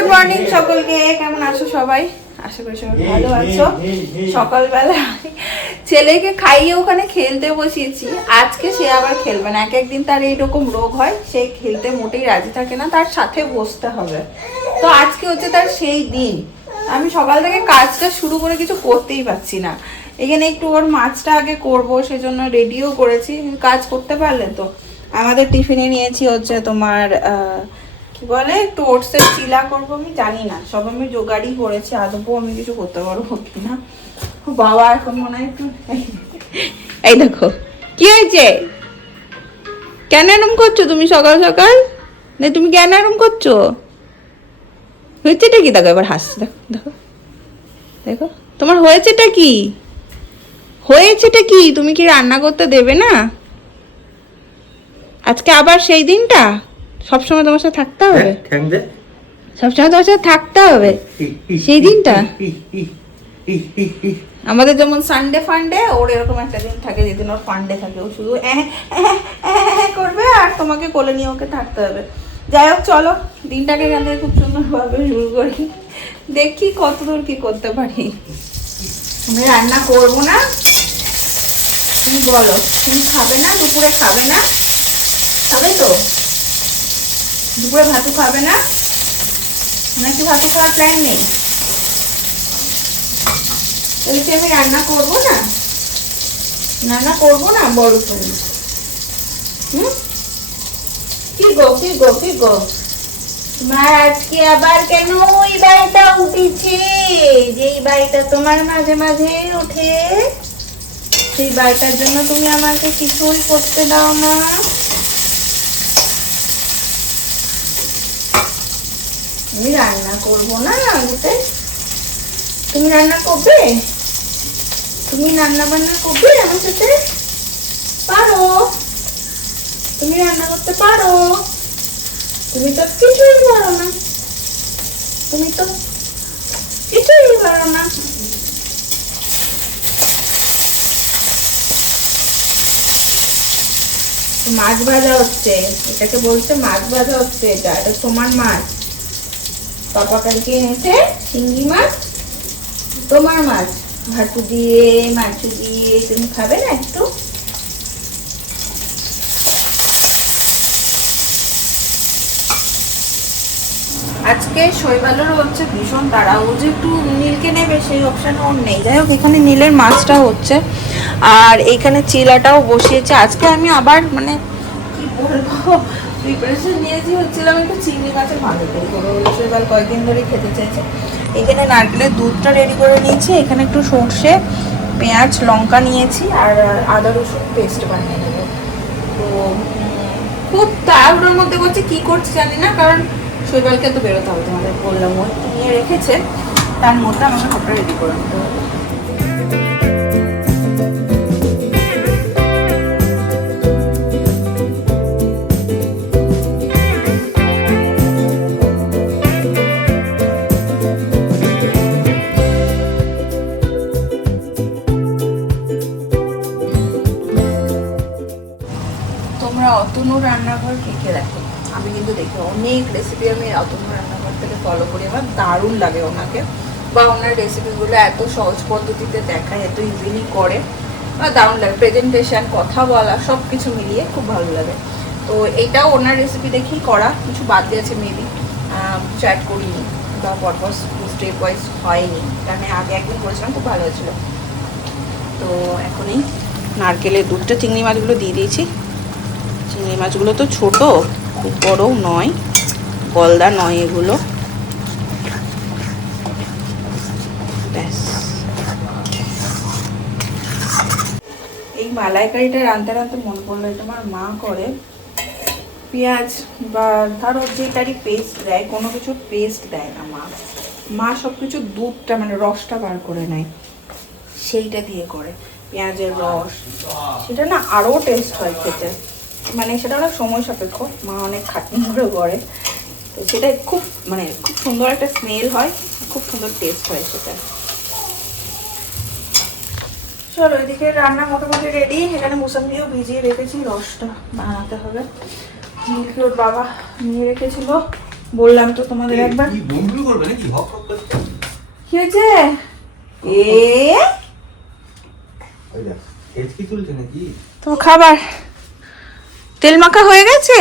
Good morning সকলকে কেমন আছো সবাই? আশা করি সবাই ভালো আছো। সকালবেলা ছেলেকে খাইয়ে ওখানে খেলতে বসিয়েছি। আজকে সে আবার খেলবে না। এক একদিন তার এইরকম রোগ হয় সে খেলতে মোটেই রাজি থাকে না। তার সাথে বসতে হবে। তো আজকে হচ্ছে তার সেই দিন। আমি সকাল থেকে কাজটা শুরু করে কিছু করতেই পারছি না। এখানে একটু ওর মাছটা আগে করব সেজন্য রেডিও করেছি। কাজ করতে পারলে তো। আমাদের টিফিনে নিয়েছি হচ্ছে তোমার আহ, কি বলে? একটু ওটসের চিলা করব আমি, জানি না। সব আমি জোগাড়ই করেছি, আদপও আমি কিছু করতে পারব কিনা। বাবা এখন মনে হয় একটু এই দেখো, কি হয়েছে? কেন এরম করছ তুমি সকাল সকাল? না, তুমি কেন এরম করছ? হয়েছেটা কি? দেখো, এবার হাসছে। দেখো দেখো। দেখো, তোমার হয়েছেটা কি? হয়েছেটা কি? তুমি কি রান্না করতে দেবে না? আজকে আবার সেই দিনটা? সবসময় তোমার সাথে থাকতে হবে? সবসময় তোমার সাথে থাকতে হবে? সেই দিনটা আমাদের যেমন সানডে ফান্ডে ওর এরকম একটা দিন থাকে যেদিন ওর ফান্ডে থাকে। ও শুধু করবে আর তোমাকে কোলে নিয়ে ওকে থাকতে হবে। যাই হোক চলো দিনটাকে এখান থেকে খুব সুন্দরভাবে শুরু করি। দেখি কতদূর কি করতে পারি। আমি রান্না করব না? তুমি বলো তুমি খাবে না? দুপুরে খাবে না? খাবে তো? দুপুরে ভাতু খাবে না? নাকি ভাতু খাওয়ার প্ল্যান নেই? তাহলে কি আমি রান্না করব না? রান্না করব না বলো তুমি হুম? কি গো কি গো কি গো? তোমার আজকে আবার কেন ওই বাড়িটা উঠেছে? যেই বাড়িটা তোমার মাঝে মাঝে ওঠে। সেই বাড়িটার জন্য তুমি আমাকে কিছুই করতে দাও না। আমি রান্না করব না আগুতে তুমি রান্না করবে? তুমি রান্না বান্না করবে আমার সাথে? পারো। তুমি রান্না করতে পারো। তুমি তো কিছুই পারো না। তুমি তো কিছুই পারো না। মাছ ভাজা হচ্ছে। এটাকে বলছে মাছ ভাজা হচ্ছে, এটা এটা তোমার মাছ। পাপা কালকে এনেছে, শিঙ্গি মাছ তোমার মাছ ভাতু দিয়ে মাছু দিয়ে, তুমি খাবে না একটু? আজকে শৈবালেরও হচ্ছে ভীষণ তাড়া ও যে একটু নীলকে নেবে, সেই অপশান ওর নেই। যাই হোক, এখানে নীলের মাছটা হচ্ছে। আর এখানে চিলাটাও বসিয়েছে। আজকে আমি আবার মানে কি বলব? প্রিপারেশন নিয়েছি, হচ্ছিলাম একটু চিংড়ি মাছের ভালো করব শৈবাল কয়েকদিন ধরে খেতে চাইছে। এখানে নারকেলের দুধটা রেডি করে নিয়েছি, এখানে একটু সর্ষে, পেঁয়াজ, লঙ্কা নিয়েছি, আর আদা রসুন পেস্ট বানিয়ে নেব। তো খুব তাড়াহুড়োর মধ্যে করছি, কি করছি জানি না, কারণ শৈবালকে তো বেরোতে হবে তোমাদের বললাম ওই নিয়ে রেখেছে, তার মধ্যে আমাকে সবটা রেডি করে নিতে হবে। রান্নাঘর কে কে দেখো? আমি কিন্তু দেখি, অনেক রেসিপি আমি অতনু রান্নাঘর থেকে ফলো করি, আমার দারুণ লাগে ওনাকে। বা ওনার রেসিপিগুলো এত সহজ পদ্ধতিতে দেখায়, এত ইজিলি করে। দারুণ লাগে প্রেজেন্টেশন কথা বলা সব কিছু মিলিয়ে খুব ভালো লাগে। তো এটাও ওনার রেসিপি দেখেই করা, কিছু বাদ দিয়েছে মেবি অ্যাড করিনি বা পরপর স্টেপ ওয়াইজ হয়নি। কারণ আগে একদিন করেছিলাম খুব ভালো হয়েছিল। তো এখনই নারকেলের দুধটা, চিংড়ি মাছগুলো দিয়ে দিয়েছি। চিংড়ি মাছগুলো তো ছোট, খুব বড়ও নয়, গলদা নয় এগুলো। ব্যাস। এই মালাইকারিটা রাঁধতে রাঁধতে মনে পড়ল, এটা আমার মা করে। পেঁয়াজ বা ধরো যে যেটারই পেস্ট দেয়, কোনো কিছু পেস্ট দেয় না মা। মা সব কিছু দুধটা মানে রসটা বার করে নেয়, সেইটা দিয়ে করে। পেঁয়াজের রস, সেটা না আরও টেস্ট হয় খেতে। মানে সেটা অনেক সময় সাপেক্ষ। মা অনেক খাটনি করে করে। তো সেটা খুব মানে খুব সুন্দর একটা স্মেল হয় খুব সুন্দর টেস্ট হয় সেটা। চলো এদিকে রান্না মোটামুটি রেডি এখানে মুসাম্বিও ভিজিয়ে রেখেছি রসটা বানাতে হবে। মিল্কি ওর বাবা নিয়ে রেখেছিল। বললাম তো তোমাদের একবার। কি হয়েছে? এ? ওই দেখ এজ কি তুলছে নাকি? তোমার খাবার? তেল মাখা হয়ে গেছে?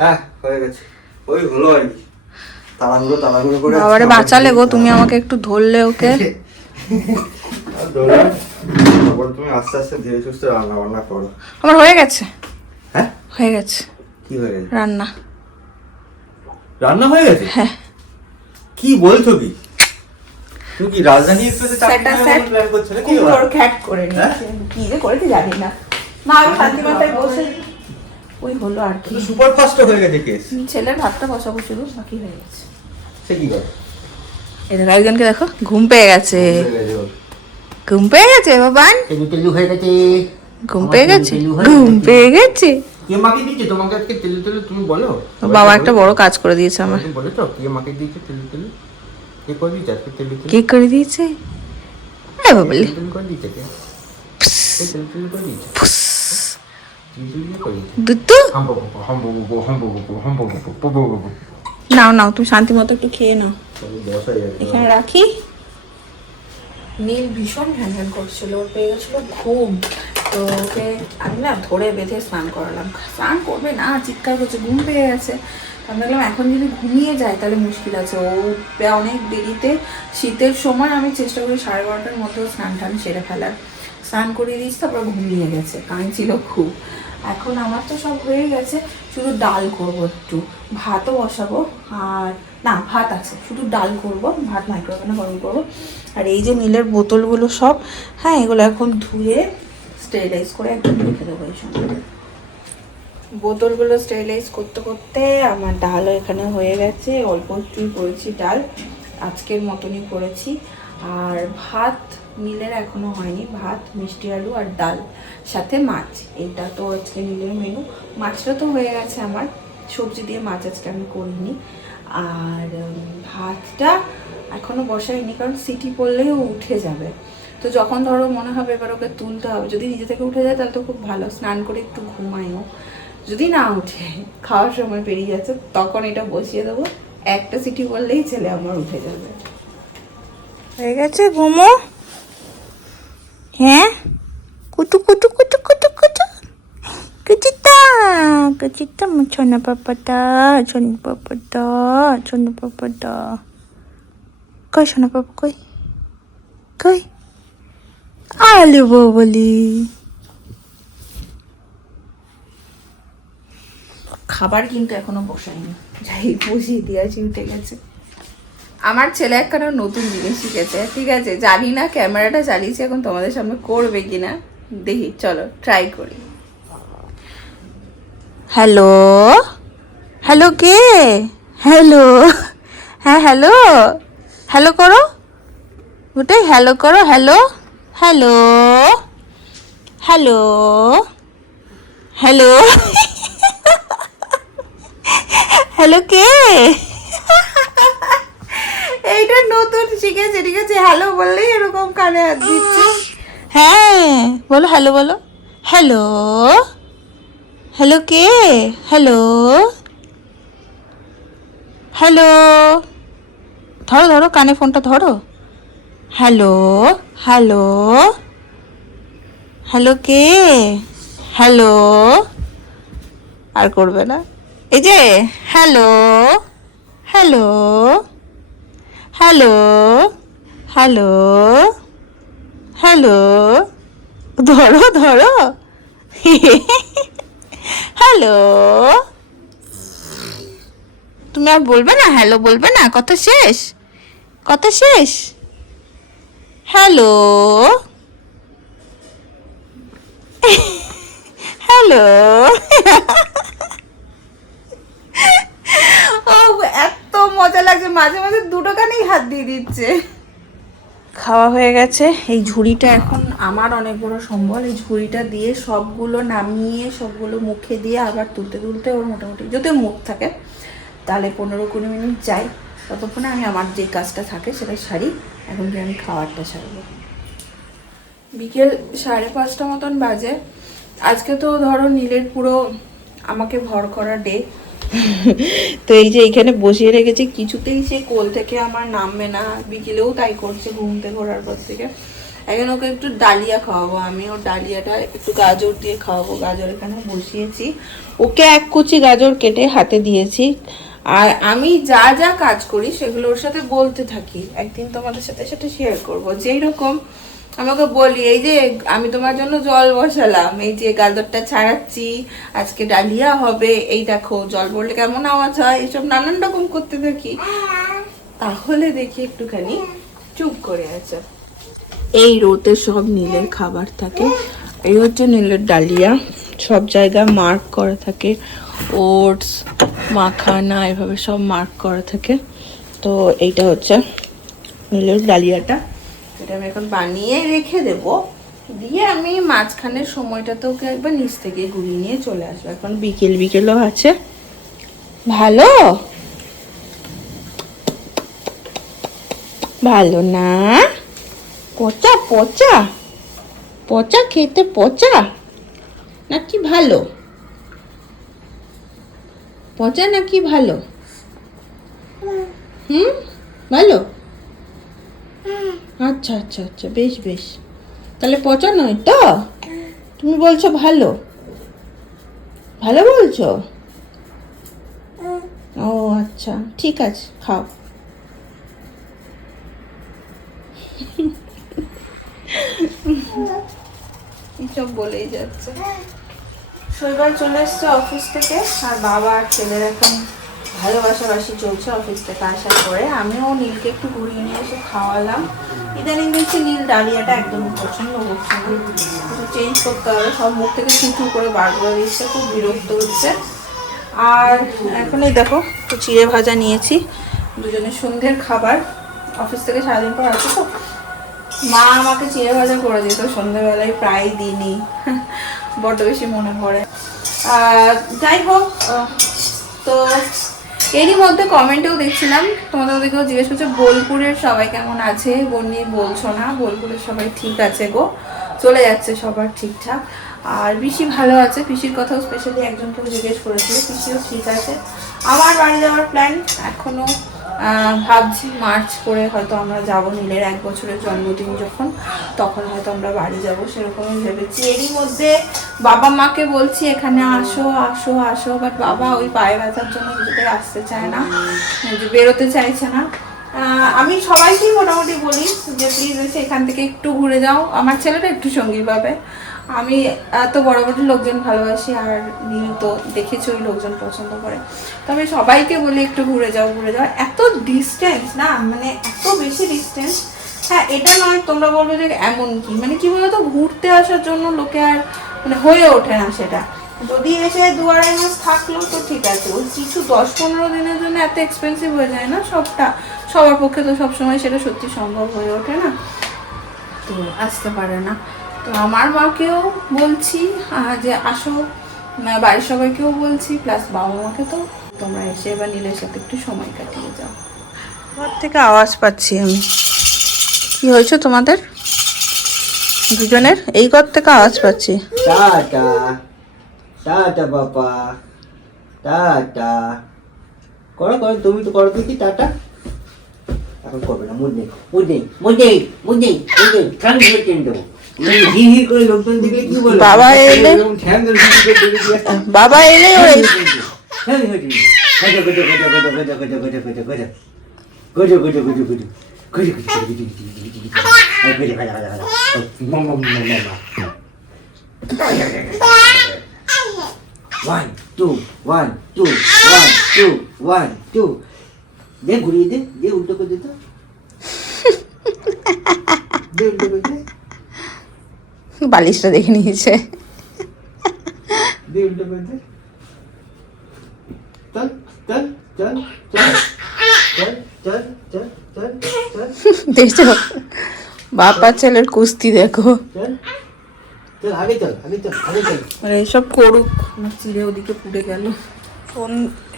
হ্যাঁ হয়ে গেছে। ওই হলো আর কি। তাড়াহুড়ো তাড়াহুড়ো করে বাবারে বাঁচালে গো তুমি আমাকে একটু ধরলে ওকে। আর তুমি আস্তে আস্তে ধীরে সুস্থে রান্না বান্না করো। আমার হয়ে গেছে? হ্যাঁ? হয়ে গেছে। কি হয়ে গেছে? রান্না। রান্না হয়ে গেছে? হ্যাঁ। কি বলছো কি? তুমি কি রাজধানী এক্সপ্রেসে চাকরি প্ল্যান করছ নাকি? কুমড়োর এবার? খ্যাট করে নিয়েছে। কি যে করেছে জানি না। মা আমি শান্তি মাথায় বসে ওই হলো আর কি। সুপার ফাস্ট হয়ে গেছে কেস ছেলের ভাতটা বসাবো শুধু বাকি হয়ে গেছে। সে কি করে? এদের একজনকে দেখো ঘুম পেয়ে গেছে। ঘুম পেয়ে গেছে বাবান তেলু হয়ে গেছে। ঘুম পেয়ে গেছে? ঘুম পেয়ে গেছে? কে মাকে দিয়েছে? তোমাকে আজকে তেলু তেলু তুমি বলো। বাবা একটা বড় কাজ করে দিয়েছে আমার। তুমি বলেছ কে মাকে দিয়েছে? তেলু তেলু। কে করে দিয়েছে? আজকে তেলু তেলু। কে করে দিয়েছে? হ্যাঁ বাবলি তেলু তেলু করে দিয়েছে কে? তেলু তেলু করে দিয়েছে? নাও নাও তুমি শান্তি মতো একটু খেয়ে নাও। এখানে রাখি। নীল ভীষণ ঘ্যান ঘ্যান করছিল ওর পেয়ে গেছিল ঘুম। তো ওকে আমি না ধরে বেঁধে স্নান করালাম। স্নান করবে না চিৎকার করছে ঘুম পেয়ে গেছে। তো আমি দেখলাম এখন যদি ঘুমিয়ে যায় তাহলে মুশকিল আছে। ও অনেক দেরিতে শীতের সময় আমি চেষ্টা করি সাড়ে বারোটার মধ্যে স্নান টান সেরে ফেলার। স্নান করিয়ে দিয়েছি তারপর ঘুমিয়ে গেছে। কাঁদছিল খুব। এখন আমার তো সব হয়ে গেছে, শুধু ডাল করব একটু। ভাতও বসাবো, আর না, ভাত আছে, শুধু ডাল করব, ভাত মাইক্রোওভেনে গরম করব। আর এই যে নীলের বোতলগুলো সব হ্যাঁ এগুলো এখন ধুয়ে স্টেরিলাইজ করে একদম রেখে দেবো এই সঙ্গে বোতলগুলো স্টেরিলাইজ করতে করতে আমার ডালও এখানে হয়ে গেছে, অল্প একটুই করেছি ডাল, আজকের মতনই করেছি। আর ভাত নীলের এখনও হয়নি, ভাত, মিষ্টি আলু আর ডাল, সাথে মাছ। এটা তো আজকে নীলের মেনু মাছটা তো হয়ে গেছে আমার। সবজি দিয়ে মাছ আজকে আমি করিনি। আর ভাতটা এখনও বসাইনি, কারণ সিটি পড়লেই ও উঠে যাবে। তো যখন ধরো মনে হবে এবার ওকে তুলতে হবে, যদি নিজে থেকে উঠে যায় তাহলে তো খুব ভালো, স্নান করে একটু ঘুমায়ও। যদি না উঠে, খাওয়ার সময় পেরিয়ে যাচ্ছে, তখন এটা বসিয়ে দেবো। একটা সিটি বললেই ছেলে আমার উঠে যাবে। হয়ে গেছে, ঘুমো। হ্যাঁ? কুটু কুটু কুটু কুটু কুটু। কুচিতা কুচিতা, ছোনা পাপাটা ছোনা পাপাটা ছোনা পাপাটা। কই সোনা পাপা, কই? কই? আলু বলি খাবার কিন্তু এখনও বসাইনি। যাই বসিয়ে দিয়েছি, উঠে গেছে। আমার ছেলে একখানা নতুন জিনিস শিখেছে, ঠিক আছে? জানি না ক্যামেরাটা চালিয়েছি এখন তোমাদের সামনে করবে কিনা। দেখি, চলো ট্রাই করি। হ্যালো হ্যালো কে? হ্যালো হ্যাঁ হ্যালো হ্যালো করো? ওটাই হ্যালো করো hello hello hello hello hello কে? এইটা নতুন শিখেছে ঠিক আছে হ্যালো বললেই এরকম কানে হাত দিচ্ছে। হ্যাঁ বলো হ্যালো বলো। হ্যালো হ্যালো কে? হ্যালো হ্যালো ধরো ধরো, কানে ফোনটা ধরো। হ্যালো হ্যালো হ্যালো কে? হ্যালো আর করবে না। এই যে hello hello hello hello hello, ধরো ধরো। হ্যালো, তুমি আর বলবে না, হ্যালো বলবে না, কথা শেষ কথা শেষ। Hello hello. ও, এত মজা লাগছে মাঝে মাঝে দুটো কানেই হাত দিয়ে দিচ্ছে। খাওয়া হয়ে গেছে। এই ঝুড়িটা এখন আমার অনেক বড় সম্বল। এই ঝুড়িটা দিয়ে সবগুলো নামিয়ে সবগুলো মুখে দিয়ে আবার তুলতে তুলতে ওর মোটামুটি যদি মুখ থাকে তাহলে পনেরো কুড়ি মিনিট যাই। ততক্ষণে আমি আমার যে কাজটা থাকে সেটা সারি এখন কি আমি খাবারটা সারবো। বিকেল সাড়ে পাঁচটা মতন বাজে। আজকে তো ধরো নীলের পুরো আমাকে ভর করা ডে তো এই যে এখানে বসিয়ে রেখেছি, কিছুতেই সে কোল থেকে আমার নামবে না। বিকেলেও তাই করছে ঘুম থেকে ঘোরার পর থেকে। এখন ওকে একটু ডালিয়া খাওয়াবো আমি, ওর ডালিয়াটা একটু গাজর দিয়ে খাওয়াবো, গাজর এখানে বসিয়েছি। ওকে এক কুচি গাজর কেটে হাতে দিয়েছি। আর আমি যা যা কাজ করি সেগুলো ওর সাথে বলতে থাকি। একদিন তোমাদের সাথে সেটা শেয়ার করব। যেই রকম আমি ওকে বলি, এই যে আমি তোমার জন্য জল বসালাম, এই যে গাজরটা ছাড়াচ্ছি, আজকে ডালিয়া হবে, এই দেখো, জল পড়লে কেমন আওয়াজ হয়, এসব নানান রকম করতে থাকি। তাহলে দেখি একটুখানি, চুপ করে আছে। এই রোতে সব নীলের খাবার থাকে, এই হচ্ছে নীলের ডালিয়া, সব জায়গায় মার্ক করা থাকে ওটস মাখানা, এভাবে সব মার্ক করা থাকে। তো এইটা হচ্ছে নীলের ডালিয়াটা। এটা আমি এখন বানিয়ে রেখে দেব। দিয়ে আমি মাঝখানের সময়টাতে ওকে একবার নিচ থেকে ঘুরিয়ে নিয়ে চলে আসব। এখন বিকেল, বিকেলও আছে। ভালো? ভালো না? পচা পচা? পচা খেতে পচা? নাকি ভালো? পচা নাকি ভালো? হুম? ভালো? আচ্ছা আচ্ছা আচ্ছা বেশ বেশ। তাহলে পচা নয় তো? তুমি বলছো ভালো। ভালো বলছো? ও আচ্ছা ঠিক আছে খাও। সব বলেই যাচ্ছে। শৈবাল চলে এসছে অফিস থেকে আর বাবা আর ছেলের এখন ভালোবাসাবাসি চলছে অফিস থেকে আসার পরে। আমিও নীলকে একটু ঘুরিয়ে নিয়ে এসে খাওয়ালাম। ইদানিং দেখছি নীল ডালিয়াটা একদম পছন্দ করছে না চেঞ্জ করতে হবে, সব মুখ থেকে ছুটু করে বার করে দিচ্ছে, খুব বিরক্ত হচ্ছে। আর এখন এই দেখো, একটু চিড়ে ভাজা নিয়েছি দুজনের সন্ধ্যের খাবার। অফিস থেকে সারাদিন পর আছে তো। মা আমাকে চিড়ে ভাজা করে দিত, সন্ধ্যেবেলায় প্রায় দিনই। বড্ড বেশি মনে পড়ে। আর যাই হোক তো এরই মধ্যে কমেন্টেও দেখছিলাম তোমাদের ওদেরকেও জিজ্ঞেস করছে বোলপুরের সবাই কেমন আছে? বন্যি বলছো না বোলপুরের সবাই ঠিক আছে গো। চলে যাচ্ছে সবার ঠিকঠাক। আর পিসি ভালো আছে পিসির কথাও স্পেশালি একজনকে জিজ্ঞেস করেছিল পিসিও ঠিক আছে। আমার বাড়ি যাওয়ার প্ল্যান এখনও আহ, ভাবছি মার্চ করে হয়তো আমরা যাব নীলের এক বছরের জন্মদিন যখন, তখন হয়তো আমরা বাড়ি যাব সেরকমই ভেবেছি। এরই মধ্যে বাবা মাকে বলছি, এখানে আসো আসো আসো। বাট বাবা ওই পায়ে ব্যথার জন্য কিছুতেই আসতে চায় না বেরোতে চাইছে না। আমি সবাইকেই মোটামুটি বলি যে, প্লিজ এসে এখান থেকে একটু ঘুরে যাও। আমার ছেলেটা একটু সঙ্গী পাবে। আমি এত বড় বড় লোকজন ভালোবাসি আর নীল তো দেখেছি ওই লোকজন পছন্দ করে। তো আমি সবাইকে বলি একটু ঘুরে যাও ঘুরে যাও। এত ডিস্টেন্স না মানে এত বেশি ডিস্টেন্স হ্যাঁ এটা নয়, তোমরা বলবে যে এমন কি? মানে কি বলতো, ঘুরতে আসার জন্য লোকে আর মানে হয়ে ওঠে না সেটা। যদি এসে দু আড়াই মাস থাকল তো ঠিক আছে। ওই কিছু দশ পনেরো দিনের জন্য এত এক্সপেন্সিভ হয়ে যায় না সবটা? সবার পক্ষে তো সবসময় সেটা সত্যি সম্ভব হয়ে ওঠে না। তো আসতে পারে না। আমার মাকেও বলছি যে আসো। বাড়ির সবাইকেও বলছি প্লাস বাবা মাকে তো। তোমরা এসে এবার নীলের সাথে একটু সময় কাটিয়ে যাও। ঘর থেকে আওয়াজ পাচ্ছি আমি। কি হয়েছে তোমাদের? দুজনের? এই ঘর থেকে আওয়াজ পাচ্ছি। টাটা। টাটা বাবা। টাটা। করো করো তুমি তো করো দেখি টাটা? এখন করবে না মুড নেই মুড নেই মুড নেই মুড নেই মুড নেই। ঠ্যাং ধরে টেনে দেবো। बाबा येले बाबा येले 원, 투, 원, 투, 원, 투, 원, 투. 내 구리인데? 내 울떡거리다? 내 울떡거리? বালিশটা দেখে নিয়েছে। দেখছ? বাপা ছেলের কুস্তি দেখো। এসব করুক চিড়ে ওদিকে পুড়ে গেল।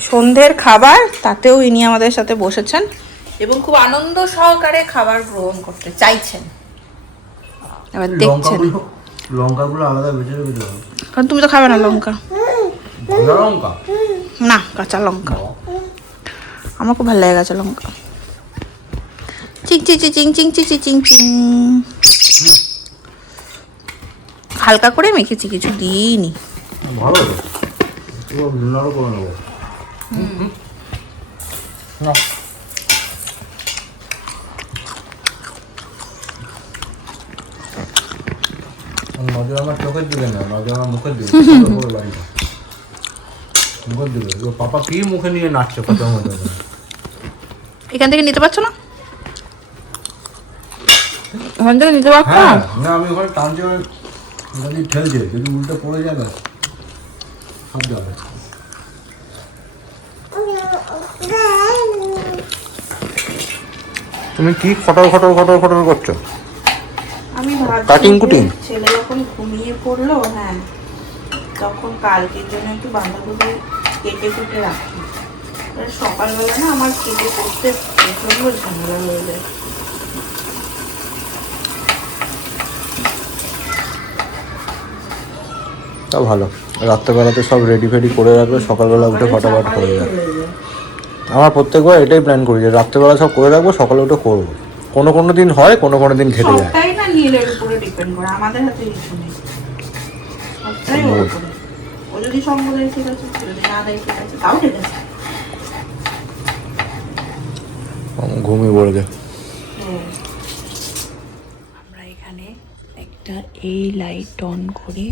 সন্ধ্যের খাবার তাতেও ইনি আমাদের সাথে বসেছেন। এবং খুব আনন্দ সহকারে খাবার গ্রহণ করতে চাইছেন। এবার দেখছেন। লঙ্কাগুলো আলাদা ভেজে রেখে কারণ তুমি তো খাবে না লঙ্কা। লঙ্কা? না কাঁচা লঙ্কা। আমার খুব ভালো লাগে কাঁচা লঙ্কা। চিং চিং চিং চিং চিং চিং চিং চিং হালকা করে মেখেছি কিছু দিইনি। ভালো তো। নরম করে নেব নজর আমার চোখের দিকে না নজর আমার মুখের দিকে। মুখের দিকে ও পাপা কি মুখে নিয়ে নাচছে কত মতো এখান থেকে নিতে পারছ না? এখান থেকে নিতে পারছ? হ্যাঁ না আমি ওখানে টানছি যদি ঠেলছে যদি উল্টে পড়ে যাবে সব যাবে। তুমি কি খটর খটর খটর খটর করছ? আমি Cutting কুটিং? ছেলে যখন ঘুমিয়ে পড়ল হ্যাঁ তখন কালকের জন্য একটু বাঁধাকপি কেটে কুটে রাখি। সকালবেলা না আমার কেটে করতে প্রচণ্ড ঝামেলা হয়ে যায়। তা ভালো। রাত্রেবেলাতে সব রেডি ফেডি করে রাখলে সকালবেলা উঠে ফটাফট হয়ে যায়। আমার প্রত্যেকবার এটাই প্ল্যান করি যে রাত্রেবেলা সব করে রাখব সকালে উঠে করব। কোনো কোনো দিন হয় কোনো কোনো দিন ঘেটে যায়। নীলের উপরে ডিপেন্ড করে আমাদের হাতে কিছু নেই। সবটাই ওর উপরে। ও যদি সঙ্গ দেয় ঠিক আছে যদি না দেয় ঠিক আছে তাও ঠিক আছে। ঘুমিয়ে পড়বে আমরা এখানে একটা এই লাইট অন করে